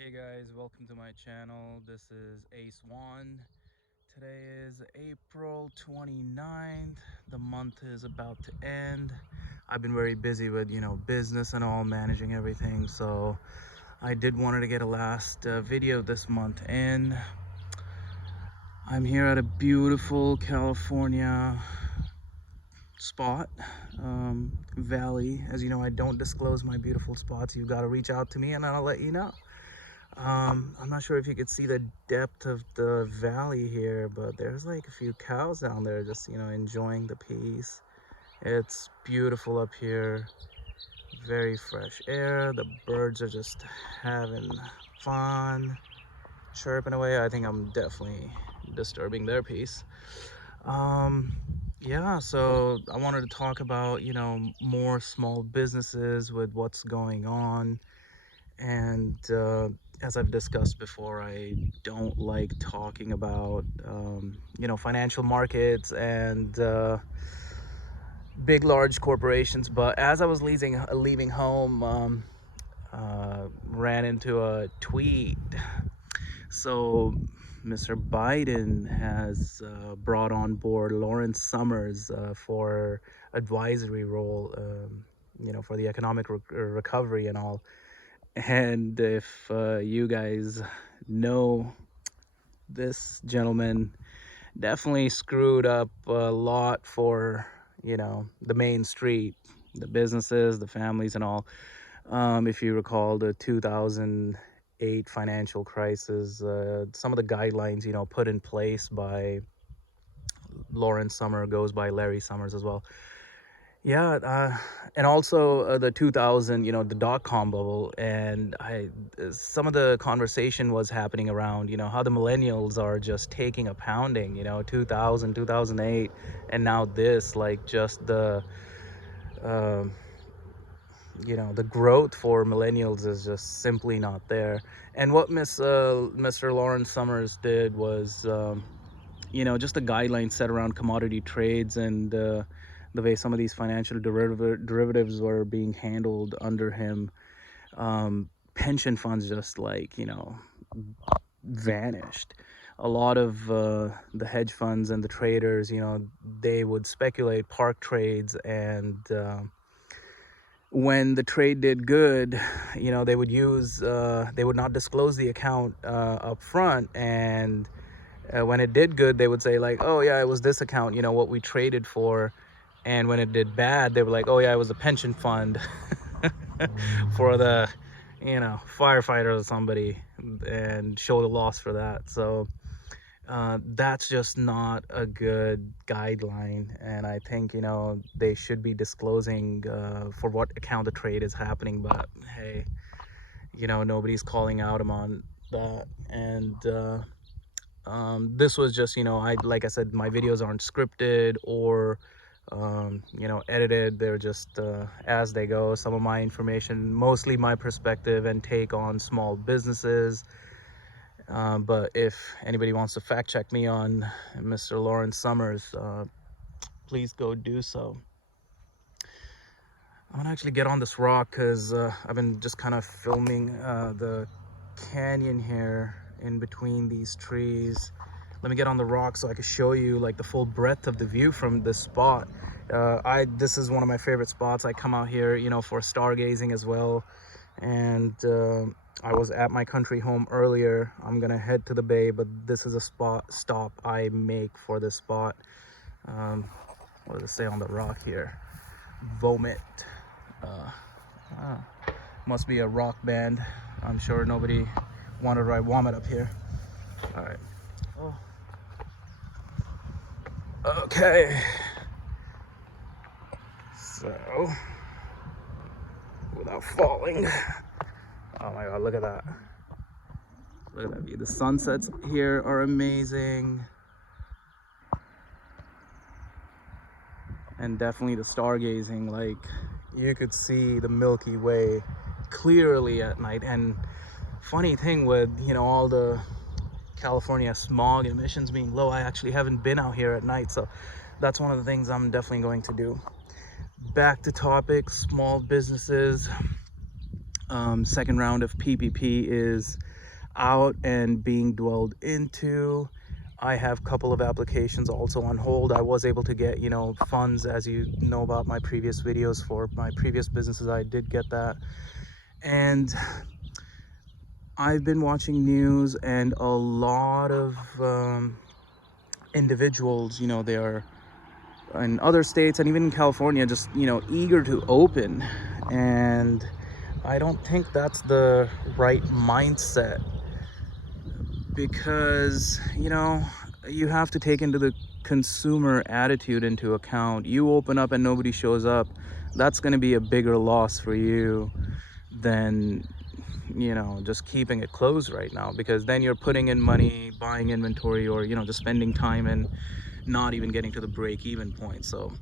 Hey guys, welcome to my channel. This is Ace One. Today is April 29th. The month is about to end. I've been very busy with, business and all, managing everything. So I did wanted to get a last video this month in. I'm here at a beautiful California spot, valley. As you know, I don't disclose my beautiful spots. You got to reach out to me and I'll let you know. I'm not sure if you could see the depth of the valley here, but there's like a few cows down there just, enjoying the peace. It's beautiful up here, very fresh air. The birds are just having fun, chirping away. I think I'm definitely disturbing their peace. Yeah, so I wanted to talk about, more small businesses with what's going on. And as I've discussed before, I don't like talking about financial markets and big large corporations. But as I was leaving home, ran into a tweet. So Mr. Biden has brought on board Lawrence Summers for advisory role, for the economic recovery and all. And if you guys know, this gentleman definitely screwed up a lot for, the main street, the businesses, the families and all. If you recall the 2008 financial crisis, some of the guidelines, put in place by Lawrence Summers, goes by Larry Summers as well. Yeah, and also the 2000, the dot-com bubble, and some of the conversation was happening around, how the millennials are just taking a pounding, 2000, 2008, and now this, like, just um, the growth for millennials is just simply not there. And what Mr. Lawrence Summers did was, just the guidelines set around commodity trades and the way some of these financial derivatives were being handled under him. Pension funds just vanished. A lot of the hedge funds and the traders, they would speculate, park trades, and when the trade did good, they would not disclose the account up front, and when it did good, they would say like, oh yeah, it was this account, what we traded for. And when it did bad, they were like, oh yeah, it was a pension fund for the, firefighter or somebody, and show the loss for that. So that's just not a good guideline. And I think, they should be disclosing for what account the trade is happening. But hey, nobody's calling out them on that. And this was just, like I said, my videos aren't scripted or edited. They're just as they go. Some of my information, mostly my perspective and take on small businesses. But if anybody wants to fact check me on Mr. Lawrence Summers, please go do so. I'm gonna actually get on this rock because I've been just kind of filming the canyon here in between these trees. Let me get on the rock so I can show you like the full breadth of the view from this spot. This is one of my favorite spots. I come out here, for stargazing as well. And I was at my country home earlier. I'm gonna head to the bay, but this is a stop I make for this spot. What does it say on the rock here? Vomit. Must be a rock band. I'm sure nobody wanted to write vomit up here. All right. Oh. Okay. So, without falling. Oh my God, look at that. Look at that view. The sunsets here are amazing. And definitely the stargazing, like you could see the Milky Way clearly at night. And funny thing with, all the California smog emissions being low, I actually haven't been out here at night. So that's one of the things I'm definitely going to do. Back to topic, small businesses. Second round of PPP is out and being dwelled into. I have a couple of applications also on hold. I was able to get, funds, as you know about my previous videos for my previous businesses. I did get that. And I've been watching news, and a lot of individuals, they are in other states and even in California, just, eager to open. And I don't think that's the right mindset, because, you have to take into the consumer attitude into account. You open up and nobody shows up, that's going to be a bigger loss for you than just keeping it closed right now, because then you're putting in money, buying inventory, or just spending time and not even getting to the break-even point. So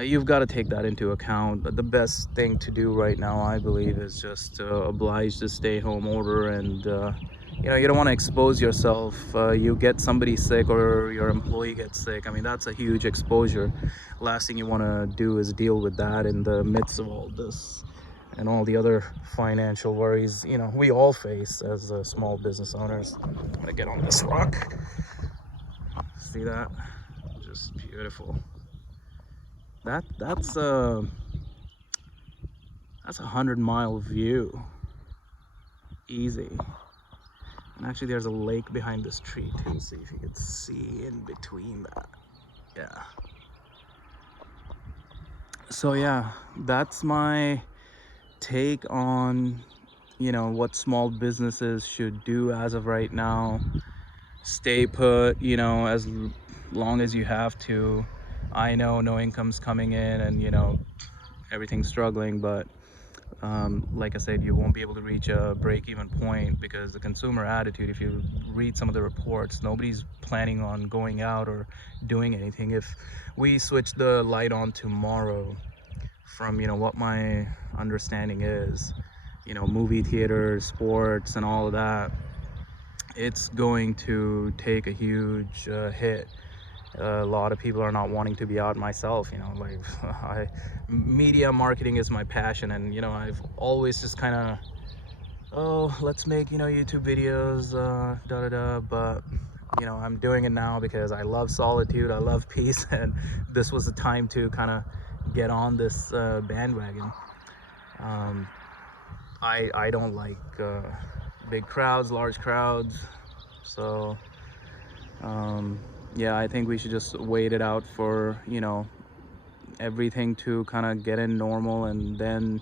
you've got to take that into account. The best thing to do right now, I believe, is just oblige the stay-home order. And you don't want to expose yourself. You get somebody sick or your employee gets sick, I mean, that's a huge exposure. Last thing you want to do is deal with that in the midst of all this and all the other financial worries we all face as small business owners. I'm gonna get on this rock. See that? Just beautiful. That's a 100-mile view, easy. And actually there's a lake behind this tree too, see if you can see in between that. Yeah. So yeah, that's my take on what small businesses should do as of right now. Stay put, as long as you have to. I know no income's coming in, and everything's struggling, but like I said, you won't be able to reach a break-even point, because the consumer attitude, if you read some of the reports, nobody's planning on going out or doing anything. If we switch the light on tomorrow, from what my understanding is, movie theaters, sports, and all of that, it's going to take a huge hit. A lot of people are not wanting to be out. Myself, like, media marketing is my passion, and I've always just kind of, oh, let's make YouTube videos, but I'm doing it now because I love solitude, I love peace, and this was the time to kind of get on this bandwagon. I don't like big crowds, large crowds, so yeah, I think we should just wait it out for everything to kind of get in normal, and then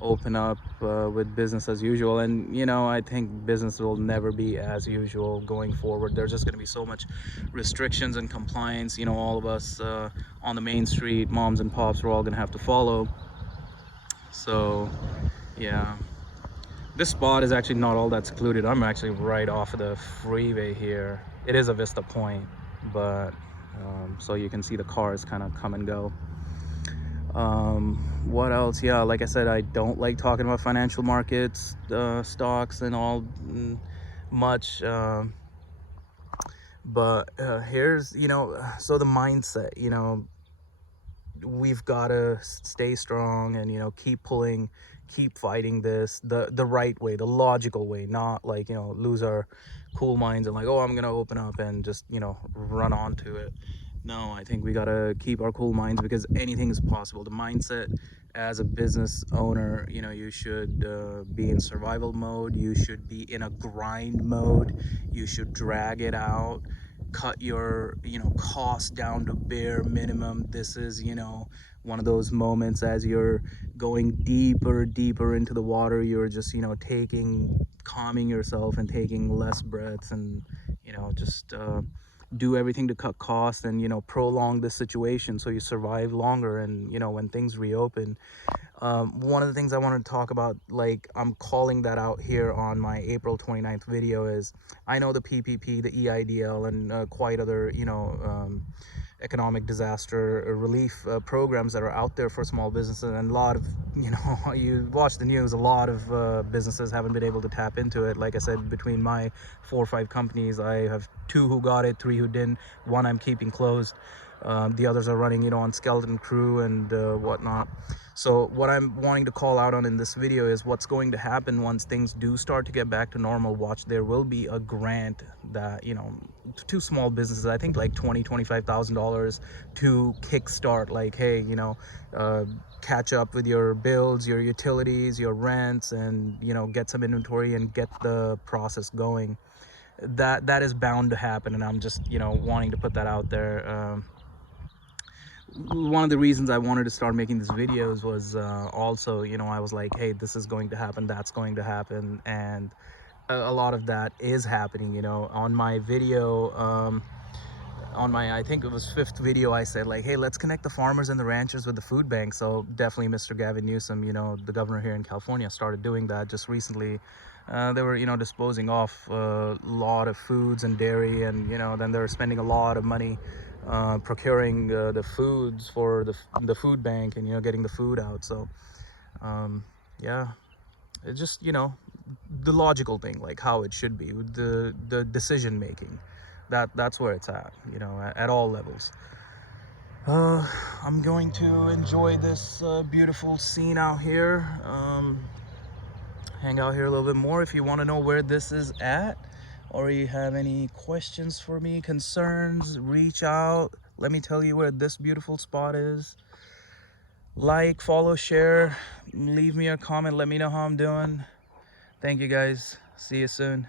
open up with business as usual. And I think business will never be as usual going forward. There's just going to be so much restrictions and compliance. All of us on the main street, moms and pops, we're all going to have to follow. So yeah, this spot is actually not all that secluded. I'm actually right off of the freeway here. It is a vista point, but so you can see the cars kind of come and go. What else? Yeah, like I said, I don't like talking about financial markets, stocks and all much, but here's so the mindset, we've got to stay strong and keep pulling, keep fighting this the right way, the logical way, not like lose our cool minds and like, oh, I'm gonna open up and just run onto it. No, I think we gotta keep our cool minds, because anything is possible. The mindset as a business owner, you should be in survival mode. You should be in a grind mode. You should drag it out, cut your costs down to bare minimum. This is one of those moments as you're going deeper into the water, you're just calming yourself and taking less breaths, and just do everything to cut costs and prolong the situation so you survive longer. And when things reopen, one of the things I wanted to talk about, like I'm calling that out here on my April 29th video, is I know the PPP, the EIDL, and quite other economic disaster relief programs that are out there for small businesses, and a lot of you watch the news, a lot of businesses haven't been able to tap into it. Like I said, between my 4 or 5 companies, I have 2 who got it, 3 who didn't, 1 I'm keeping closed. The others are running, you know, on skeleton crew and whatnot. So what I'm wanting to call out on in this video is what's going to happen once things do start to get back to normal. Watch, there will be a grant that, you know, to small businesses, I think like $25,000 to kickstart, like, hey, you know, catch up with your bills, your utilities, your rents, and, you know, get some inventory and get the process going. That is bound to happen, and I'm just, you know, wanting to put that out there. One of the reasons I wanted to start making these videos was also, you know, I was like, hey, this is going to happen, that's going to happen, and a lot of that is happening. You know, on my video, on my, I think it was 5th video, I said like, hey, let's connect the farmers and the ranchers with the food bank. So definitely Mr. Gavin Newsom, you know, the governor here in California, started doing that just recently. They were, you know, disposing off a lot of foods and dairy, and, you know, then they were spending a lot of money procuring the foods for the food bank, and, you know, getting the food out. So yeah, it's just, you know, the logical thing, like how it should be, the decision making, that's where it's at, you know, at all levels. I'm going to enjoy this beautiful scene out here, hang out here a little bit more. If you want to know where this is at, or you have any questions for me, concerns, reach out, let me tell you where this beautiful spot is. Like, follow, share, leave me a comment, let me know how I'm doing. Thank you guys, see you soon.